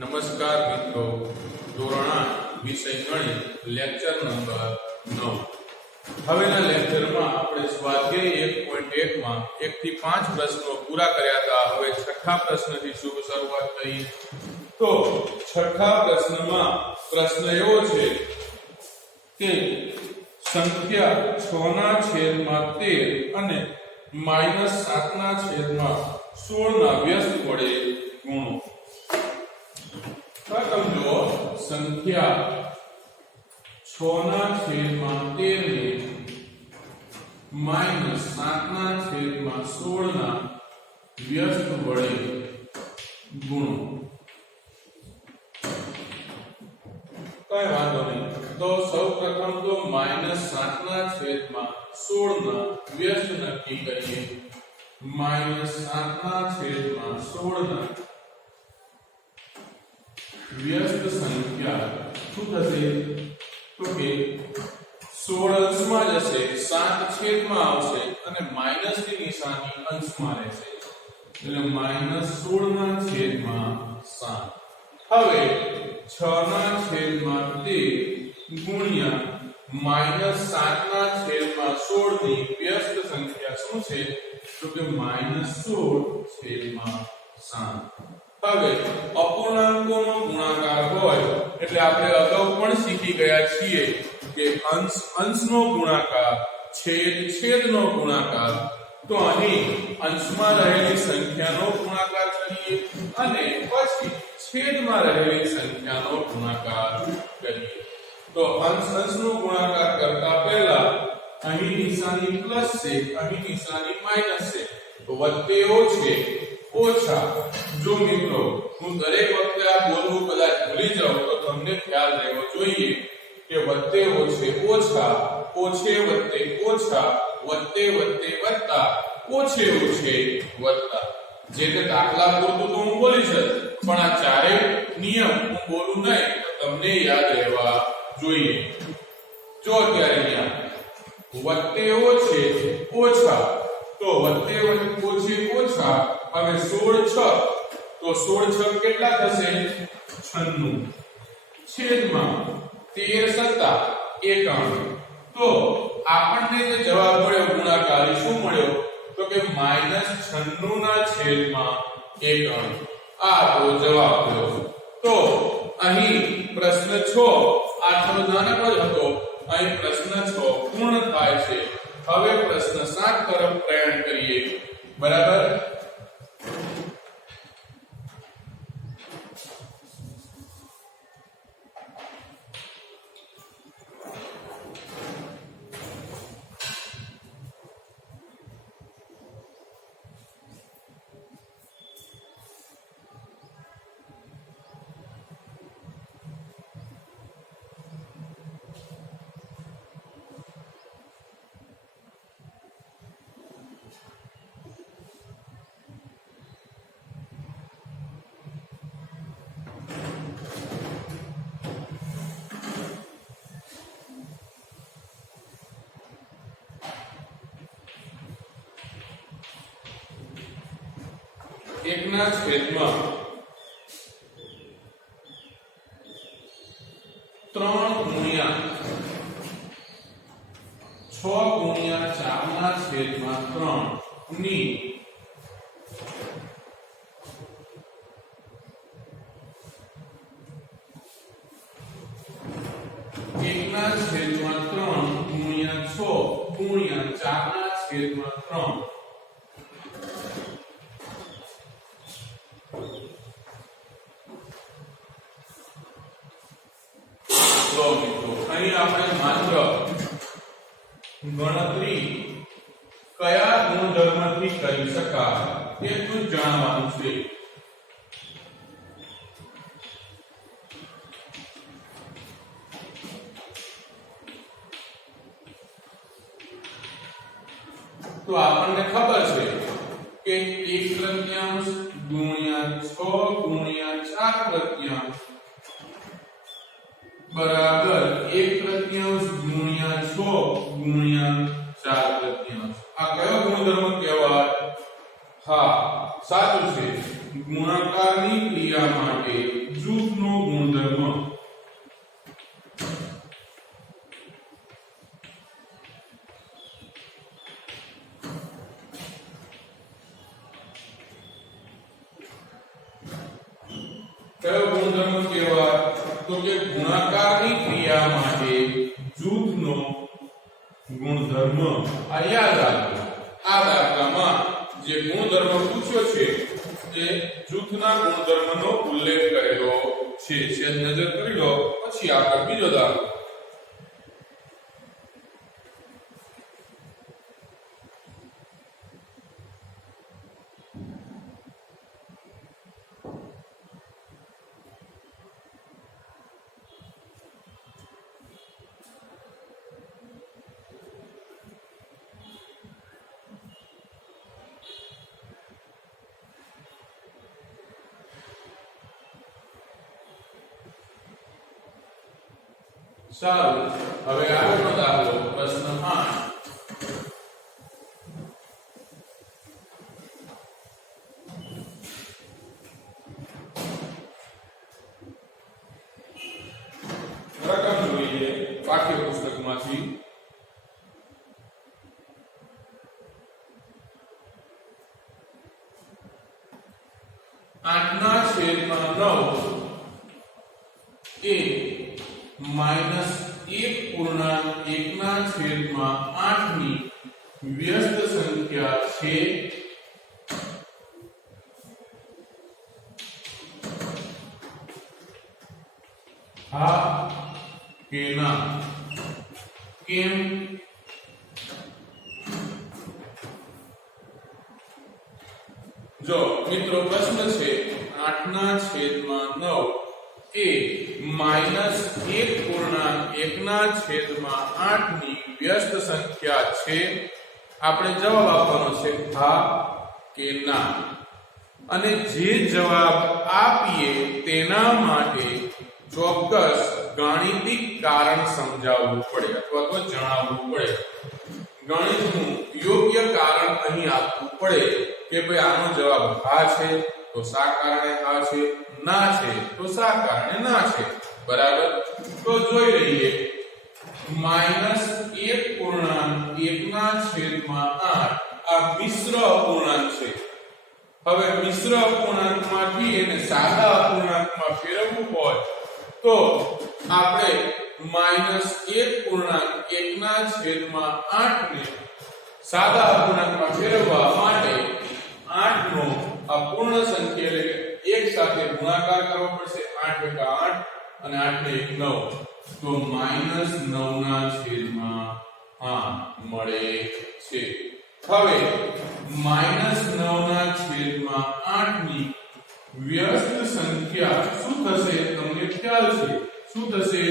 નમસ્કાર મિત્રો, ધોરણ 8 વિષય ગણિત લેક્ચર નંબર 9. હવેના લેક્ચરમાં આપણે સ્વાધ્યાય 1.1 માં 1 થી 5 પ્રશ્નો પૂરા કર્યા હતા. હવે છઠ્ઠા પ્રશ્નથી શુભ શરૂઆત કરીએ. તો છઠ્ઠા પ્રશ્નમાં પ્રશ્ન એવો છે કે સંખ્યા 6/13 અને -7/16 ના વ્યસ્ત વડે ગુણો. પ્રથમ જો સંખ્યા 6/13 ને -7/16 ના વ્યસ્ત વડે ગુણો. કઈ વાંધો નહીં. તો સૌપ્રથમ તો -7/16 ના વ્યસ્ત નક્કી કરીએ. -7/16 ના વ્યસ્ત સંખ્યા શું થશે? તો કે 16 અંશમાં જશે, 7 છેદમાં આવશે અને માઈનસની નિશાની અંશમાં રહેશે, એટલે -16/7. હવે 6/13 ગુણ્યા -7/16 ની વ્યસ્ત સંખ્યા શું છે? તો કે -16/7. હવે અપૂર્ણાંકોનો ગુણાકાર હોય એટલે આપણે અગાઉ પણ શીખી ગયા છીએ કે અંશ અંશનો ગુણાકાર, છેદ છેદનો ગુણાકાર. તો અહીં અંશમાં રહેલી સંખ્યાનો ગુણાકાર કરીએ અને પછી છેદમાં રહેલી સંખ્યાનો ગુણાકાર કરીએ. તો અંશ અંશનો ગુણાકાર કરતા પહેલા અહીં નિશાની પ્લસ છે, અહીં નિશાની માઈનસ છે. તો વત્તેઓ છે ઓછા. જો મિત્રો હું દરેક વખતે આ બોલવું કદાચ ભૂલી જાઉં તો તમને ખ્યાલ રહેવો જોઈએ કે વત્તે ઓછે ઓછા, ઓછે વત્તે ઓછા, વત્તે વત્તે વત્તા, ઓછે ઓછે વત્તા. જે તે દાખલા પૂરતું તો હું બોલીશ, પણ આ ચારે નિયમ હું બોલું નહીં તો તમને યાદ રહેવા જોઈએ. જો અત્યારે અહીંયા વત્તે ઓછે ઓછા, તો વત્તે ઓછે ઓછા. હવે 16 6, તો 16 6 કેટલા થશે? 96. છેદમાં 13 7 51. તો આપણને જે જવાબ મળ્યો ગુણાકાર શું મળ્યો? તો કે -96/51. આ તો જવાબ થયો. તો અહીં પ્રશ્ન 6 આ થોડો નાનકડો જ હતો. અહીં પ્રશ્ન 6 પૂર્ણ થાય છે. હવે પ્રશ્ન 7 તરફ પ્રયાણ કરીએ. બરાબર? એકના છેદમાં 3 ગુણ્યા 6 ગુણ્યા 4/3 ની એકના છેદમાં 3 ગુણ્યા 6 ગુણ્યા 4/3. અહીં આપણે માત્ર ગણતરી કયા ગુણધર્મથી કરી શકાય એટલું જ જાણવાનું છે. તો આપણને ખબર છે કે 1/3 ગુણ્યા 6 ગુણ્યા 4/3 બરાબર 1/3 ગુણ્યા 6 ગુણ્યા 4/3. આ કયો ગુણધર્મ કહેવાય? હા, સાચું છે. ગુણાકારની ક્રિયા માટે જૂથનો ગુણધર્મ કયો ગુણધર્મ કહેવાય તો કે ગુણાકારની ક્રિયા માટે જૂથનો ગુણધર્મ આ યાદ રાખો આ દાખલામાં જે ગુણધર્મ પૂછ્યો છે તે જૂથના ગુણધર્મનો ઉલ્લેખ કરેલો છે નજર કરી લો પછી આપણે બીજો દાખલો સારું હવે આગળનો દાખલો પ્રશ્ન 8 રકમ જોઈએ પાઠ્યપુસ્તકમાંથી 8/9 એ -1/1/8 ની વ્યસ્ત સંખ્યા છે હા કે ના કેમ જો મિત્રો પ્રશ્ન છે 8/9 એ -1/1/8 ની વ્યસ્ત સંખ્યા છે આપણે જવાબ આપવાનો છે હા કે ના અને જે જવાબ આપીએ તેના માટે ચોક્કસ ગાણિતિક કારણ સમજાવવું પડે અથવા તો જણાવવું પડે ગણિતનું યોગ્ય કારણ અહીં આપવું પડે કે ભાઈ આનો જવાબ હા છે તો શા કારણે હા છે ના છે તો શા કારણે ના છે બરાબર તો જોઈ લઈએ -1/1/8 આ મિશ્ર અપૂર્ણાંક છે હવે મિશ્ર અપૂર્ણાંકમાંથી એને સાદા અપૂર્ણાંકમાં ફેરવવું હોય તો આપણે -1/1/8 ને સાદા અપૂર્ણાંકમાં ફેરવવા માટે 8 નો અપૂર્ણ સંખ્યા એટલે એક સાથે ગુણાકાર કરવો પડશે 8 * 8 અને 8 ને 1 9 તો -9/8 મળે છે હવે -9/8 ની વ્યસ્ત સંખ્યા શું થશે તમને ખ્યાલ છે શું થશે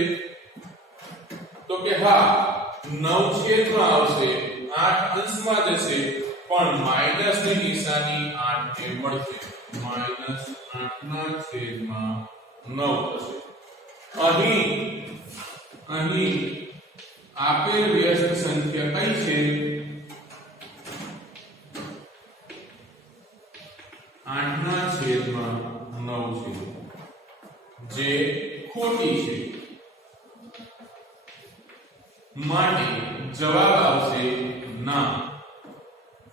તો કે હા 9 છેદમાં આવશે 8 અંશમાં જશે પણ માઈનસ ની નિશાની 8 ને મળશે -8/9 થશે અહીં આપેલ વ્યસ્ત સંખ્યા કઈ છે 8/9 છે જે ખોટી છે માટે જવાબ આવશે ના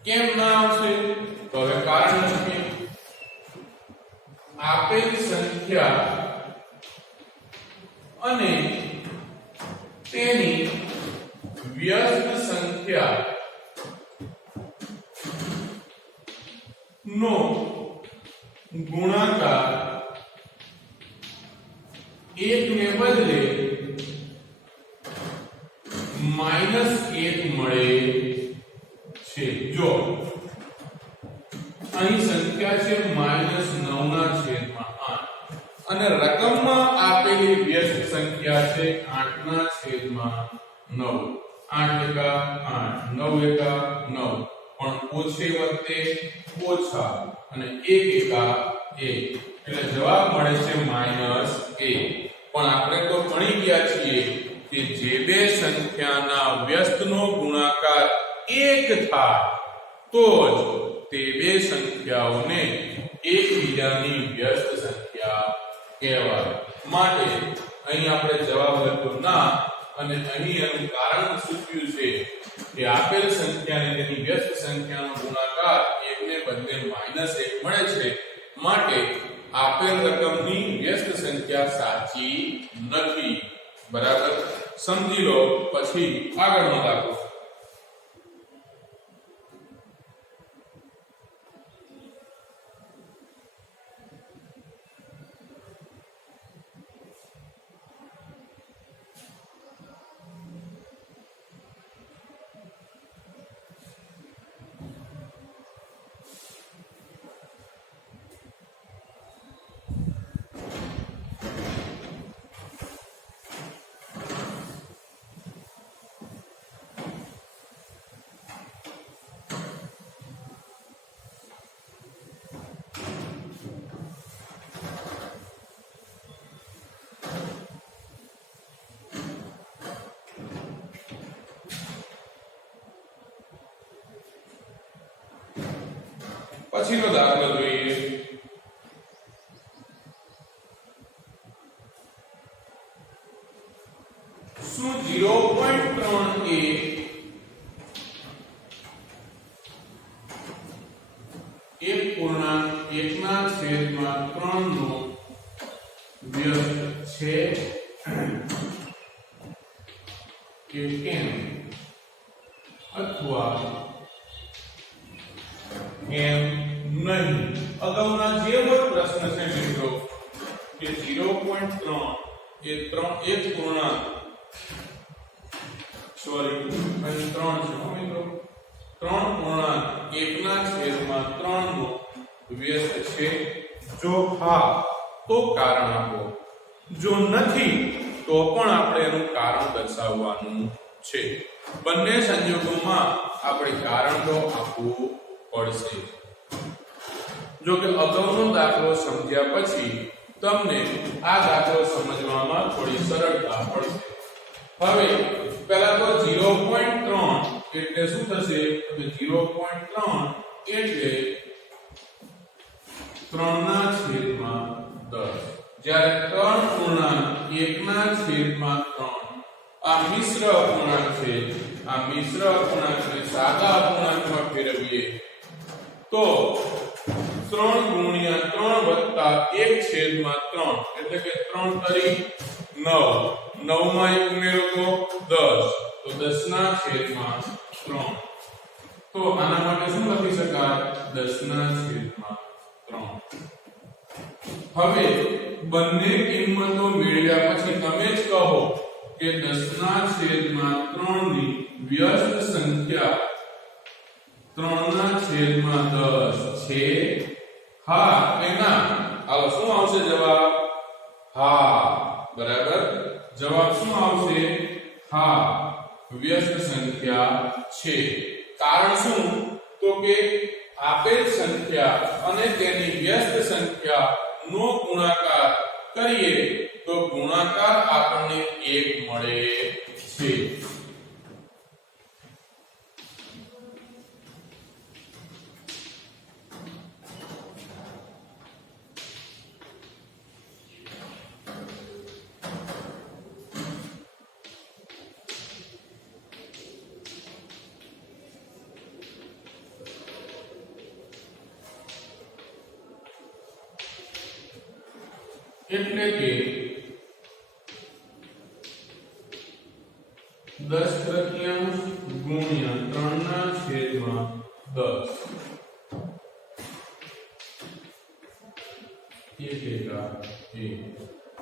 કેમ ના આવશે તો હવે કારણ છે આપેલ સંખ્યા અને તેની વ્યસ્ત સંખ્યા નો ગુણાકાર 1 ને બદલે -1 મળે છે જો અહીં સંખ્યા છે -9/8 અને રકમમાં આપેલી વ્યસ્ત સંખ્યા છે 8/9 8 * 8 9 * 9 પણ ઓછે વત્તે ઓછા અને 1 * 1 એટલે જવાબ મળે છે -1 પણ આપણે તો ભણી ગયા છીએ કે જે બે સંખ્યાના વ્યસ્તનો ગુણાકાર 1 થાય તો જ તે બે સંખ્યાઓને એકબીજાની વ્યસ્ત સંખ્યા કહેવાય. માટે અહીં આપણે જવાબ લખ્યો ના અને અહીં એનું કારણ સૂચવ્યું છે કે આપેલ સંખ્યાને તેની વ્યસ્ત સંખ્યાનો ગુણાકાર 1 ને બદલે -1 મળે છે. માટે આપેલ રકમની વ્યસ્ત સંખ્યા સાચી નથી. બરાબર સમજી લો. પછી આગળનો દાખલો. પછીનો દાખલો જોઈએ. શું 0.3 એ એક પૂર્ણાંક 1/3 નો વ્યસ્ત છે કે કેમ? અથવા એમ નહીં. અગાઉના જેવો પ્રશ્ન છે મિત્રો કે 0.3 એ એક પૂર્ણાંક અહીં 3 છે મિત્રો. 3 પૂર્ણાંક 1/3 નો વ્યસ્ત છે. જો હા તો કારણ આપો. જો નથી તો પણ આપણે એનું કારણ દર્શાવવાનું છે. બંને સંજોગોમાં આપણે કારણ તો આપવું પડશે. જો કે અગાઉનો દાખલો સમજ્યા પછી તમને આ દાખલો સમજવામાં થોડી સરળતા પડશે. હવે પહેલા તો 0.3 એટલે શું થશે? તો 0.3 એટલે 3/10. જ્યારે 3 પૂર્ણાંક 1/3 આ મિશ્ર અપૂર્ણાંક છે. આ મિશ્ર અપૂર્ણાંકને સાદા અપૂર્ણાંકમાં ફેરવીએ તો 3 × 3 + 1/3 એટલે કે 3 તરી 9. 9 માં 1 ઉમેરો તો 10. તો 10/3. તો આના માટે શું લખી શકાય? 10/3. હવે બંને કિંમતો મેળવ્યા પછી તમે જ કહો કે 10/3 ની વ્યસ્ત સંખ્યા 3/10 છે. હા કે ના? હાલો શું આવશે જવાબ? હા. બરાબર. જવાબ શું આવશે? હા, વ્યસ્ત સંખ્યા છે. કારણ શું? તો કે આપેલ સંખ્યા અને તેની વ્યસ્ત સંખ્યા નો ગુણાકાર કરીએ તો ગુણાકાર આપણને 1 મળે છે. એટલે કે 10/3 ગુણ્યા 3/10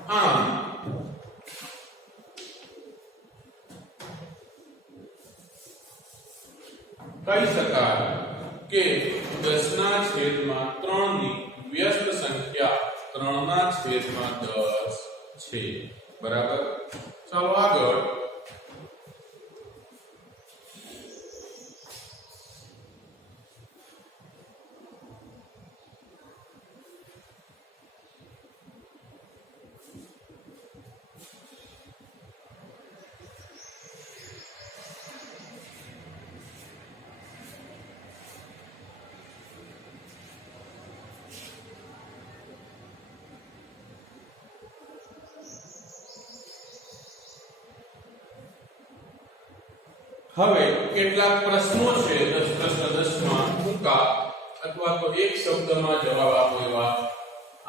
આમ કહી શકાય કે 10/3 ની વ્યસ્ત સંખ્યા 3/10 છે. બરાબર. ચાલો આગળ. હવે કેટલાક પ્રશ્નો છે 10 પ્રશ્ન 10 માં ટૂંકા અથવા તો એક શબ્દમાં જવાબ આપો એવા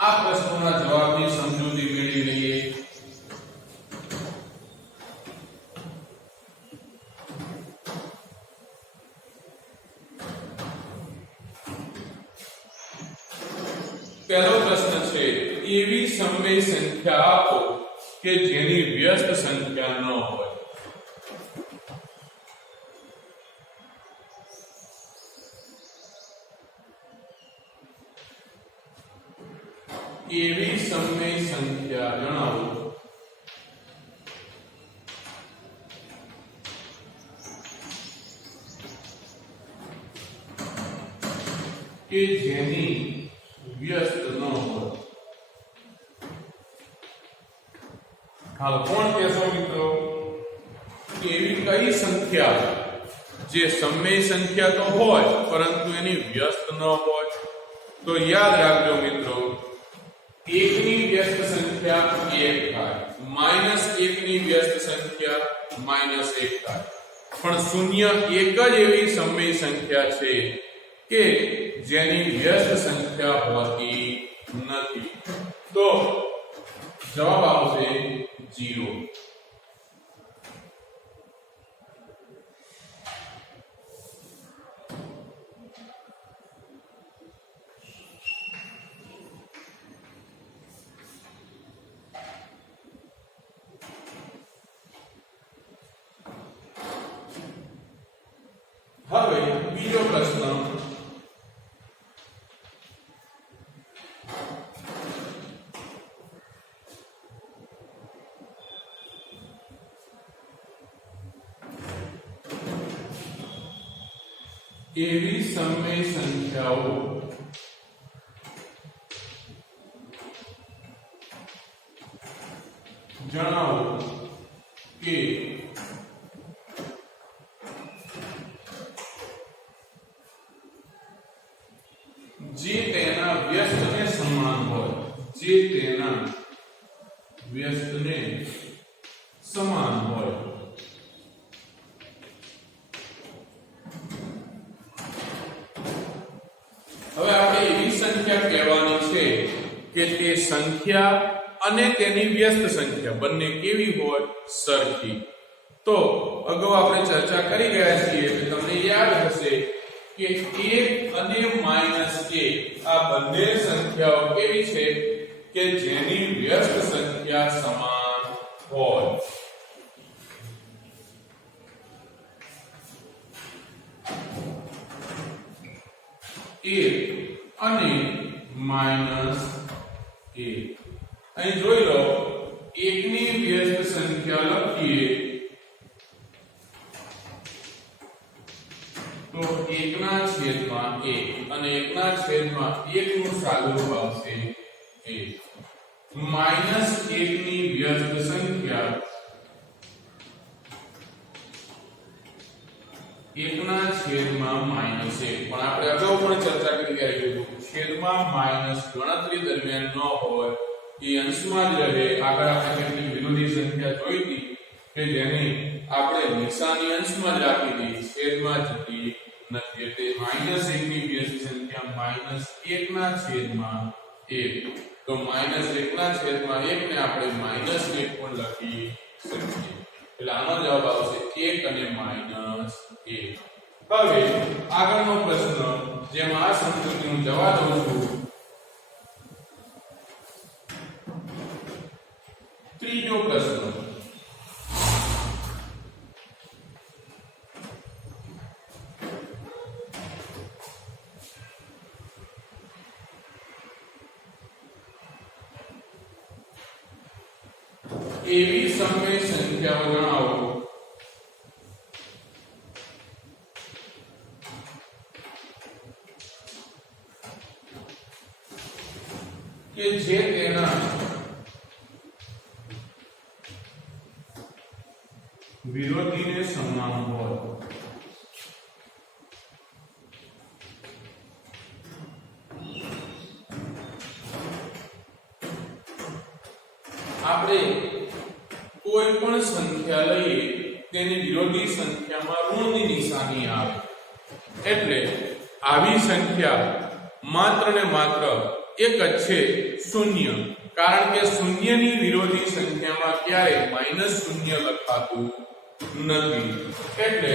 આ પ્રશ્નોના જવાબની સમજૂતી મેળવી લઈએ. પહેલો પ્રશ્ન છે એવી સમય સંખ્યા આપો કે જેની વ્યસ્ત સંખ્યા ન હોય. એવી સમય સંખ્યા જણાવો કે જેની વ્યસ્ત ન હોય. હાલ કોણ કહેશો મિત્રો કે એવી કઈ સંખ્યા જે સમય સંખ્યા તો હોય પરંતુ એની વ્યસ્ત ન હોય? તો યાદ રાખજો મિત્રો, એકની વ્યસ્ત સંખ્યા 1 થાય, -1 ની વ્યસ્ત સંખ્યા -1 થાય, પણ શૂન્ય એક જ એવી સમય સંખ્યા છે કે જેની વ્યસ્ત સંખ્યા હોતી નથી. તો જવાબ આવશે 0. હવે બીજો પ્રશ્ન એવી સમય સંખ્યાઓ જણાવો કે જે તેના વ્યસ્તને સમાન હોય. જે તેના વ્યસ્તને સમાન હોય. હવે આપણે એવી સંખ્યા કહેવાની છે કે તે સંખ્યા અને તેની વ્યસ્ત સંખ્યા બંને કેવી હોય? સરખી. તો અગાઉ આપણે ચર્ચા કરી ગયા છીએ કે તમને યાદ હશે કે 1 અને -1 આ બંને સંખ્યાઓ કેવી છે કે જેની વ્યસ્ત સંખ્યા સમાન હોય. અને -1 અહીં જોઈ લો, 1 ની વ્યસ્ત સંખ્યા લખીએ તો 1/1 અને 1/1 નું સાદુરૂપ આવશે 1. -1 ની વ્યસ્ત સંખ્યા 1/-1 પણ આપણે અગાઉ પણ ચર્ચા કરી ગયા છે. છેદમાં માઈનસ ગણતરી દરમિયાન ન હોય, એ અંશમાં જ રહે. આગળ આપણે કેટલી વિરોધી સંખ્યા જોઈ હતી કે જેને આપણે નિશાની અંશમાં જ રાખી હતી, છેદમાં જતી નથી. એટલે -1 ની વ્યસ્ત સંખ્યા -1/1. તો -1/1 ને આપણે -1 પણ લખી શકીએ. એટલે આનો જવાબ આવશે 1 અને -1. હવે આગળનો પ્રશ્ન જેમાં આ સમજૂતીનું જવાબ દઉં છું. ત્રીજો પ્રશ્ન એવી સમય સંખ્યાઓ જણાવો કે જે તેના વિરોધીને સમાન હોય. આપણે કોઈ પણ સંખ્યા લઈએ તેની વિરોધી સંખ્યા સંખ્યામાં ઋણની નિશાની આવે એટલે આવી સંખ્યા માત્ર ને માત્ર એક જ છે શૂન્ય કારણ કે શૂન્યની વિરોધી સંખ્યામાં ક્યારેય -0 લખાતું નથી એટલે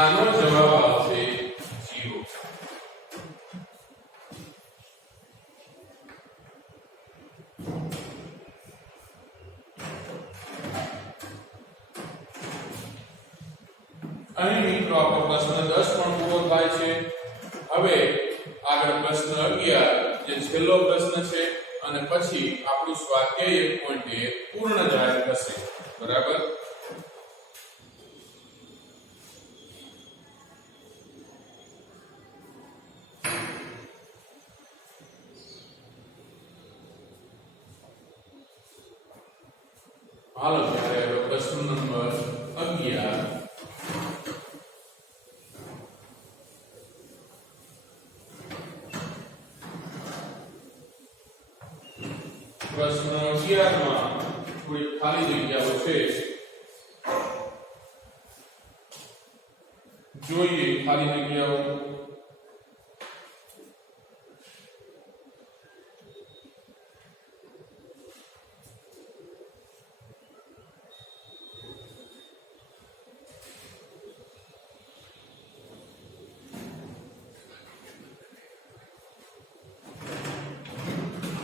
આનો જવાબ આવશે 0 અહીં મિત્રો આપણો પ્રશ્ન 10 પણ પૂરો થાય છે હવે આગળ પ્રશ્ન 11 જે છેલ્લો પ્રશ્ન છે અને પછી આપણું સ્વાધ્યાય 1.1 પૂર્ણ જાહેર થશે બરાબર હાલો ત્યારે પ્રશ્ન નંબર 11 પ્રશ્ન 11 માં થોડી ખાલી જગ્યાઓ છે જોઈએ ખાલી જગ્યાઓ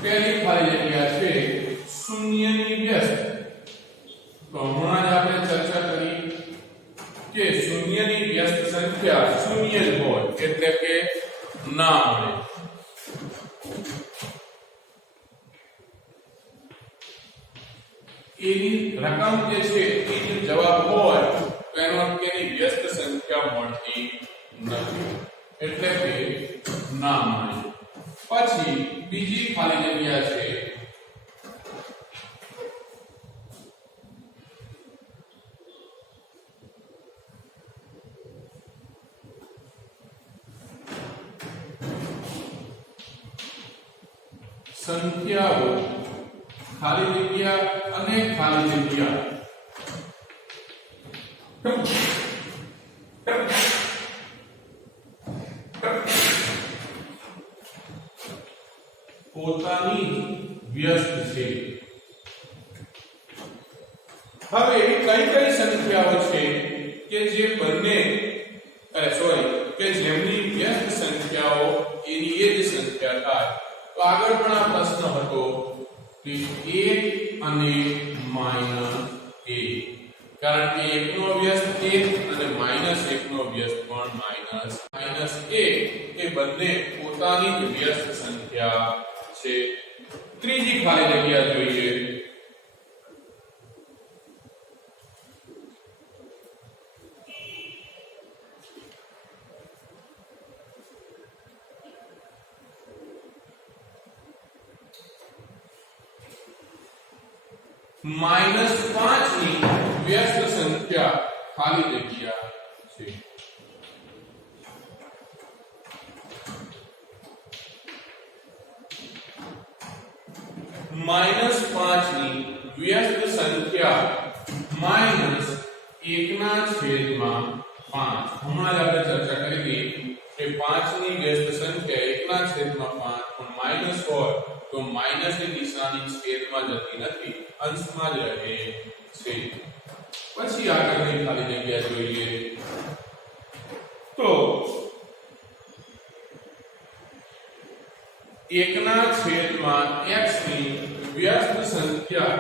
પહેલી ખાલી જગ્યા છે શૂન્યની વ્યસ્ત તો હમણાં જ આપણે ચર્ચા કરી કે શૂન્યની વ્યસ્ત સંખ્યા શૂન્ય જ હોય એટલે કે ના મળે એની રકમ જે છે એ જવાબ હોય તો એનો અર્થ કે એની વ્યસ્ત સંખ્યા મળતી નથી એટલે કે ના મળે પછી બીજી ખાલી જગ્યા છે સંખ્યાઓ ખાલી જગ્યા અને ખાલી જગ્યા પોતાની વ્યસ્ત છે હવે કઈ કઈ સંખ્યાઓ છે કે જે બંને કે જેમની વ્યસ્ત સંખ્યાઓ એની એ જ સંખ્યા થાય તો આગળ પણ આ પ્રશ્ન હતો કે 1 અને -1 કારણ કે 1 નો વ્યસ્ત 1 અને -1 નો વ્યસ્ત પણ -1 એ બંને પોતાની જ વ્યસ્ત સંખ્યા છે ત્રીજી ખાલી જગ્યા જોઈએ -5 ની વ્યસ્ત સંખ્યા ખાલી જગ્યા છે -5 ની વ્યસ્ત સંખ્યા -1/5 હમણાં જ આપણે ચર્ચા કરી હતી કે 5 ની વ્યસ્ત સંખ્યા 1/5 પણ માઈનસ હોય તો માઈનસ ની નિશાની છેદમાં જતી નથી અંશમાં જ રહે છે પછી આગળની ખાલી જગ્યા જોઈએ તો 1/x ની વ્યસ્ત સંખ્યા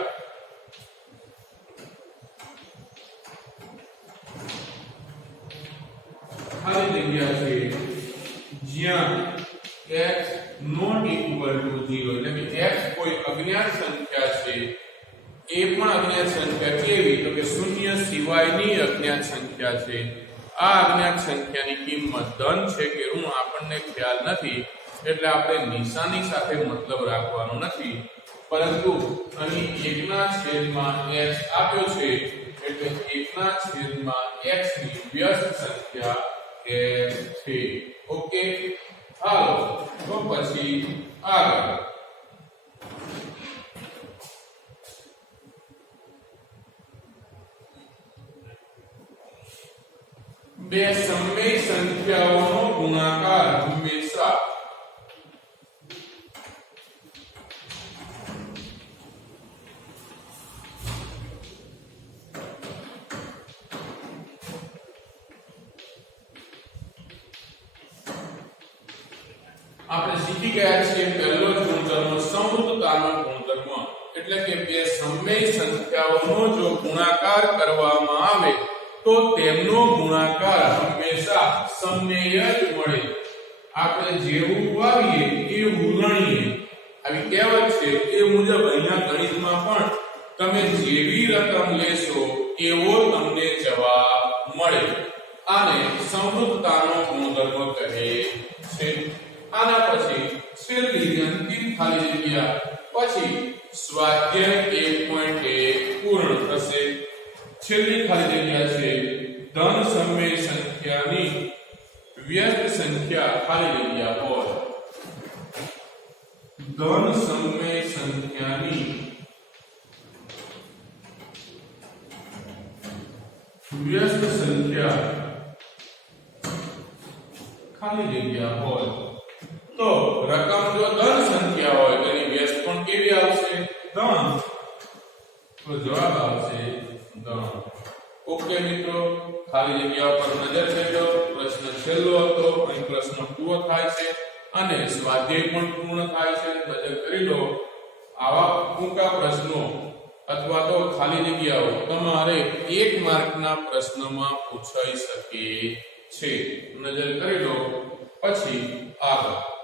ખાલી જગ્યા છે જ્યાં x not equal to 0 એટલે કે x કોઈ અજ્ઞાત સંખ્યા છે એ પણ અજ્ઞાત સંખ્યા કેવી તો કે શૂન્ય સિવાયની અજ્ઞાત સંખ્યા છે આ અજ્ઞાત સંખ્યાની કિંમત ધન છે કે ઋણ આપણને ખ્યાલ નથી એટલે આપણે નિશાની સાથે મતલબ રાખવાનો નથી પરંતુ અહીં 1/x આપ્યો છે એટલે 1/x ની વ્યસ્ત સંખ્યા છે ઓકે હાલો તો પછી આગળ બે સમય સંખ્યાઓનો ગુણાકાર હંમેશા આપણે શીખી ગયા છીએ પહેલો જ ગુણધર્મ સમૃદ્ધતાનો ગુણધર્મ એટલે કે બે સમય સંખ્યાઓનો જો ગુણાકાર કરવામાં આવે તો તેમનો ગુણાકાર હંમેશા સમમેય જ મળે. આપણે જેવું વાવીએ એવું લણીએ આવી કહેવત છે. એ મુજબ અહીંયા ગણિતમાં પણ તમે જેવી રકમ લેશો એવો તમને જવાબ મળે. આને સમૃદ્ધતાનો ગુણધર્મ કહે છે. આના પછી છેલ્લી અંતિમ ખાલી જગ્યા પછી સ્વાધ્યાય 1.1 પૂર્ણ થશે. છેલ્લી ખાલી જગ્યા છે ધન સમય સંખ્યાની વ્યસ્ત સંખ્યા ખાલી જગ્યા હોય. ધન સમય સંખ્યાની વ્યસ્ત સંખ્યા ખાલી જગ્યા હોય તો રકમ જો ધન સંખ્યા હોય તો એની વ્યસ્ત પણ કેવી આવશે? ધન. તો જવાબ આવશે ધન. ઓકે મિત્રો, ખાલી જગ્યા પર નજર ફેરવો. પ્રશ્ન છેલ્લો હતો, અહીં પ્રશ્ન પૂરો થાય છે અને સ્વાધ્યાય પણ પૂર્ણ થાય છે. નજર કરી લો. આવા ટૂંકા પ્રશ્નો અથવા તો ખાલી જગ્યાઓ તમારે 1 માર્કના પ્રશ્નમાં પૂછાઈ શકે છે. નજર કરી લો પછી આગળ